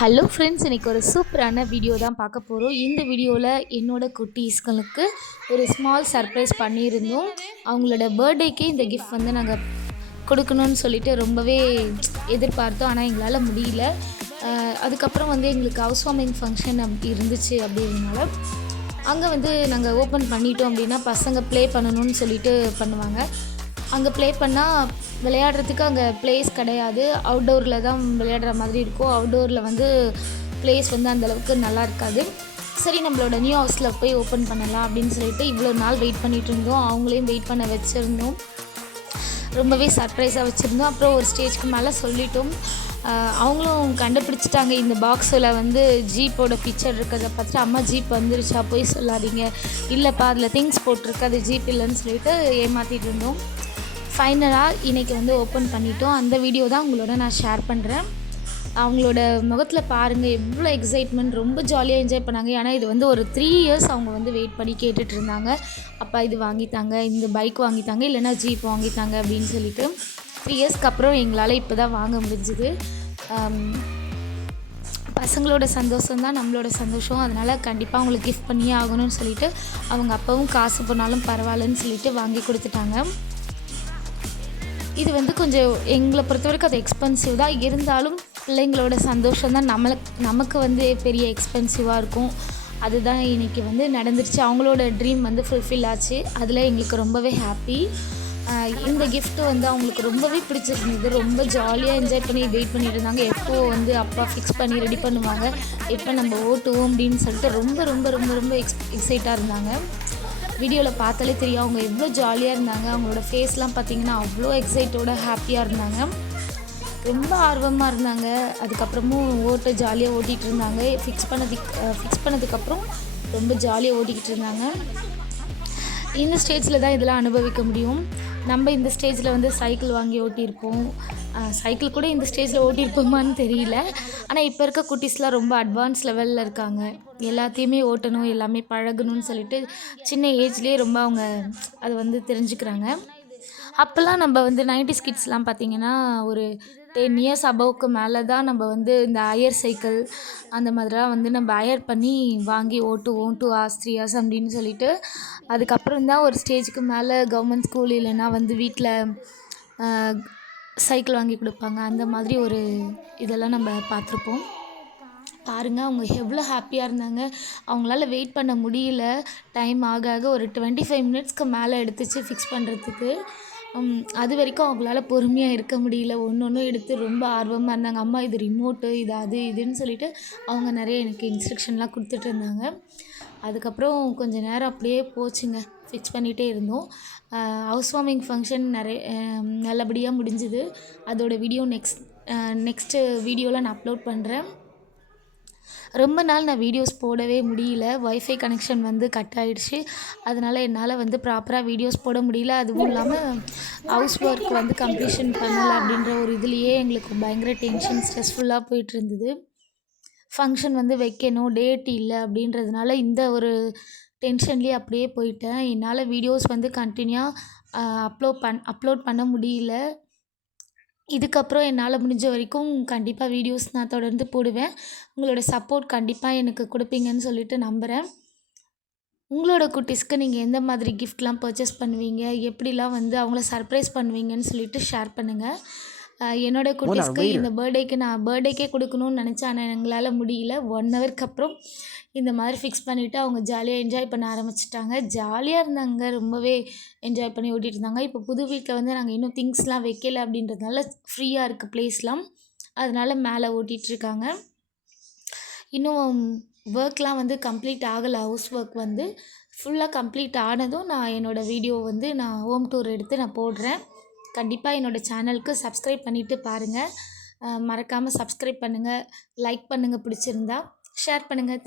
Hello friends, இன்றைக்கி ஒரு சூப்பரான வீடியோ தான் பார்க்க போகிறோம். இந்த வீடியோவில் என்னோடய குட்டீஸ்களுக்கு ஒரு ஸ்மால் சர்ப்ரைஸ் பண்ணியிருந்தோம். அவங்களோட பர்த்டேக்கே இந்த கிஃப்ட் வந்து நாங்கள் கொடுக்கணும்னு சொல்லிட்டு ரொம்பவே எதிர்பார்த்தோம். ஆனால் எங்களால் முடியல. அதுக்கப்புறம் வந்து எங்களுக்கு ஹவுஸ் வார்மிங் ஃபங்க்ஷன் இருந்துச்சு. அப்படின்றனால அங்கே வந்து நாங்கள் ஓப்பன் பண்ணிட்டோம் அப்படின்னா பசங்க ப்ளே பண்ணணும்னு சொல்லிட்டு பண்ணுவாங்க. அங்கே ப்ளே பண்ணால் விளையாடுறதுக்கு அங்கே ப்ளேஸ் கிடையாது. அவுட்டோரில் தான் விளையாடுற மாதிரி இருக்கும். அவுட்டோரில் வந்து ப்ளேஸ் வந்து அந்தளவுக்கு நல்லா இருக்காது. சரி, நம்மளோட நியூ ஹவுஸில் போய் ஓப்பன் பண்ணலாம் அப்படின்னு சொல்லிட்டு இவ்வளோ நாள் வெயிட் பண்ணிகிட்டு இருந்தோம். அவங்களையும் வெயிட் பண்ண வச்சுருந்தோம். ரொம்பவே சர்ப்ரைஸாக வச்சுருந்தோம். அப்புறம் ஒரு ஸ்டேஜ்க்கு மேலே சொல்லிட்டோம். அவங்களும் கண்டுபிடிச்சிட்டாங்க. இந்த பாக்ஸில் வந்து ஜீப்போட பிக்சர் இருக்கிறத பார்த்துட்டு, அம்மா ஜீப் வந்துருச்சா, போய் சொல்லாதீங்க, இல்லைப்பா அதில் திங்ஸ் போட்டிருக்கு, அது ஜீப் இல்லைன்னு சொல்லிட்டு ஏமாற்றிட்டு இருந்தோம். ஃபைனலாக இன்றைக்கி வந்து ஓப்பன் பண்ணிட்டோம். அந்த வீடியோ தான் உங்களோட நான் ஷேர் பண்ணுறேன். அவங்களோட முகத்தில் பாருங்கள், எவ்வளோ எக்ஸைட்மெண்ட், ரொம்ப ஜாலியாக என்ஜாய் பண்ணாங்க. ஏன்னா இது வந்து ஒரு 3 இயர்ஸ் அவங்க வந்து வெயிட் பண்ணி கேட்டுட்டு இருந்தாங்க. அப்பா இது வாங்கித்தாங்க, இந்த பைக் வாங்கித்தாங்க, இல்லைனா ஜீப் வாங்கித்தாங்க அப்படின்னு சொல்லிட்டு 3 இயர்ஸ்க்கு அப்புறம் எங்களால் இப்போ தான் வாங்க முடிஞ்சுது. பசங்களோட சந்தோஷம் தான் நம்மளோட சந்தோஷம். அதனால் கண்டிப்பாக அவங்களுக்கு கிஃப்ட் பண்ணியே ஆகணும்னு சொல்லிட்டு அவங்க அப்பாவும் காசு போனாலும் பரவாயில்லன்னு சொல்லிட்டு வாங்கி கொடுத்துட்டாங்க. இது வந்து கொஞ்சம் எங்களை பொறுத்த வரைக்கும் அது எக்ஸ்பென்சிவ் தான். இருந்தாலும் பிள்ளைங்களோட சந்தோஷம் தான் நமக்கு வந்து பெரிய எக்ஸ்பென்சிவாக இருக்கும். அதுதான் இன்றைக்கி வந்து நடந்துருச்சு. அவங்களோட ட்ரீம் வந்து ஃபுல்ஃபில் ஆச்சு. அதில் எங்களுக்கு ரொம்பவே ஹாப்பி. இந்த கிஃப்ட்டு வந்து அவங்களுக்கு ரொம்பவே பிடிச்சிருந்தது. ரொம்ப ஜாலியாக என்ஜாய் பண்ணி வெயிட் பண்ணிட்டு இருந்தாங்க. எப்போது வந்து அப்பா ஃபிக்ஸ் பண்ணி ரெடி பண்ணுவாங்க, எப்போ நம்ம ஓட்டுவோம் அப்படின்னு சொல்லிட்டு ரொம்ப ரொம்ப ரொம்ப ரொம்ப எக்ஸைட்டாக இருந்தாங்க. வீடியோவில் பார்த்தாலே தெரியும் அவங்க எவ்வளோ ஜாலியாக இருந்தாங்க. அவங்களோட ஃபேஸ்லாம் பார்த்திங்கன்னா அவ்வளோ எக்ஸைட்டோட ஹாப்பியாக இருந்தாங்க. ரொம்ப ஆர்வமாக இருந்தாங்க. அதுக்கப்புறமும் ஜாலியாக ஓட்டிகிட்டு இருந்தாங்க. ஃபிக்ஸ் பண்ணதுக்கப்புறம் ரொம்ப ஜாலியாக ஓட்டிக்கிட்டு இருந்தாங்க. இந்த ஸ்டேஜில் தான் இதெல்லாம் அனுபவிக்க முடியும். நம்ம இந்த ஸ்டேஜில் வந்து சைக்கிள் வாங்கி ஓட்டியிருப்போம். சைக்கிள் கூட இந்த ஸ்டேஜில் ஓட்டியிருப்போமான்னு தெரியல. ஆனால் இப்போ இருக்க குட்டீஸ்லாம் ரொம்ப அட்வான்ஸ் லெவலில் இருக்காங்க. எல்லாத்தையுமே ஓட்டணும், எல்லாமே பழகணும்னு சொல்லிட்டு சின்ன ஏஜ்லேயே ரொம்ப அவங்க அதை வந்து தெரிஞ்சுக்கிறாங்க. அப்போல்லாம் நம்ம வந்து 90s கிட்ஸ்லாம் பார்த்திங்கன்னா ஒரு 10 இயர்ஸ் அபவுக்கு மேலே தான் நம்ம வந்து இந்த ஹையர் சைக்கிள் அந்த மாதிரிலாம் வந்து நம்ம ஹையர் பண்ணி வாங்கி ஓட்டுவோம். 2 hours 3 hours அப்படின்னு சொல்லிட்டு. அதுக்கப்புறம் தான் ஒரு ஸ்டேஜுக்கு மேலே கவர்மெண்ட் ஸ்கூல் இல்லைன்னா வந்து வீட்டில் சைக்கிள் வாங்கி கொடுப்பாங்க. அந்த மாதிரி ஒரு இதெல்லாம் நம்ம பார்த்துருப்போம். பாருங்கள், அவங்க எவ்வளோ ஹாப்பியாக இருந்தாங்க. அவங்களால வெயிட் பண்ண முடியல. டைம் ஆக ஆக ஒரு 25 மினிட்ஸ்க்கு மேலே எடுத்துச்சு ஃபிக்ஸ் பண்ணுறதுக்கு. அது வரைக்கும் அவங்களால பொறுமையாக இருக்க முடியல. ஒன்று எடுத்து ரொம்ப ஆர்வமாக இருந்தாங்க. அம்மா இது ரிமோட்டு, இது அது இதுன்னு சொல்லிட்டு அவங்க நிறைய எனக்கு இன்ஸ்ட்ரக்ஷன்லாம் கொடுத்துட்டு இருந்தாங்க. அதுக்கப்புறம் கொஞ்சம் நேரம் அப்படியே போச்சுங்க. ஃபிக்ஸ் பண்ணிகிட்டே இருந்தோம். ஹவுஸ் வார்மிங் ஃபங்க்ஷன் நல்லபடியாக முடிஞ்சுது. அதோட வீடியோ நெக்ஸ்ட்டு வீடியோவில் நான் அப்லோட் பண்ணுறேன். ரொம்ப நாள் நான் வீடியோஸ் போடவே முடியல. வைஃபை கனெக்ஷன் வந்து கட் ஆகிடுச்சு. அதனால் என்னால் வந்து ப்ராப்பராக வீடியோஸ் போட முடியல. அதுவும் இல்லாமல் ஹவுஸ் ஒர்க் வந்து கம்ப்ளீஷன் பண்ணலை அப்படின்ற ஒரு இதுலேயே எங்களுக்கு பயங்கர டென்ஷன், ஸ்ட்ரெஸ்ஃபுல்லாக போயிட்டுருந்தது. ஃபங்க்ஷன் வந்து வைக்கணும், டேட் இல்லை அப்படின்றதுனால இந்த ஒரு டென்ஷன்லேயே அப்படியே போயிட்டேன். என்னால் வீடியோஸ் வந்து கண்டினியூவாக அப்லோட் பண்ண முடியல. இதுக்கப்புறம் என்னால் முடிஞ்ச வரைக்கும் கண்டிப்பாக வீடியோஸ் நான் தொடர்ந்து போடுவேன். உங்களோட சப்போர்ட் கண்டிப்பாக எனக்கு கொடுப்பீங்கன்னு சொல்லிட்டு நம்புகிறேன். உங்களோட குட்டீஸ்க்கு நீங்கள் எந்த மாதிரி கிஃப்ட்லாம் பர்ச்சேஸ் பண்ணுவீங்க, எப்படிலாம் வந்து அவங்கள சர்ப்ரைஸ் பண்ணுவீங்கன்னு சொல்லிட்டு ஷேர் பண்ணுங்கள். என்னோடய குட்டீஸ்க்கு இந்த பர்த்டேக்கே கொடுக்கணும்னு நினச்சேன். ஆனால் எங்களால் முடியல. 1 ஹவருக்கு அப்புறம் இந்த மாதிரி ஃபிக்ஸ் பண்ணிவிட்டு அவங்க ஜாலியாக என்ஜாய் பண்ண ஆரம்பிச்சிட்டாங்க. ஜாலியாக இருந்தாங்க. ரொம்பவே என்ஜாய் பண்ணி ஓட்டிகிட்டு இருந்தாங்க. இப்போ புது வீட்டில் வந்து நாங்கள் இன்னும் திங்ஸ்லாம் வைக்கல அப்படின்றதுனால ஃப்ரீயாக இருக்குது ப்ளேஸ்லாம். அதனால் மேலே ஓட்டிகிட்ருக்காங்க. இன்னும் ஒர்க்லாம் வந்து கம்ப்ளீட் ஆகலை. ஹவுஸ் ஒர்க் வந்து ஃபுல்லாக கம்ப்ளீட் ஆனதும் நான் என்னோடய வீடியோ வந்து நான் ஹோம் டூர் எடுத்து நான் போடுறேன். கண்டிப்பாக என்னோடய சேனலுக்கு சப்ஸ்கிரைப் பண்ணிவிட்டு பாருங்கள். மறக்காமல் சப்ஸ்கிரைப் பண்ணுங்கள், லைக் பண்ணுங்கள், பிடிச்சிருந்தா ஷேர் பண்ணுங்கள்.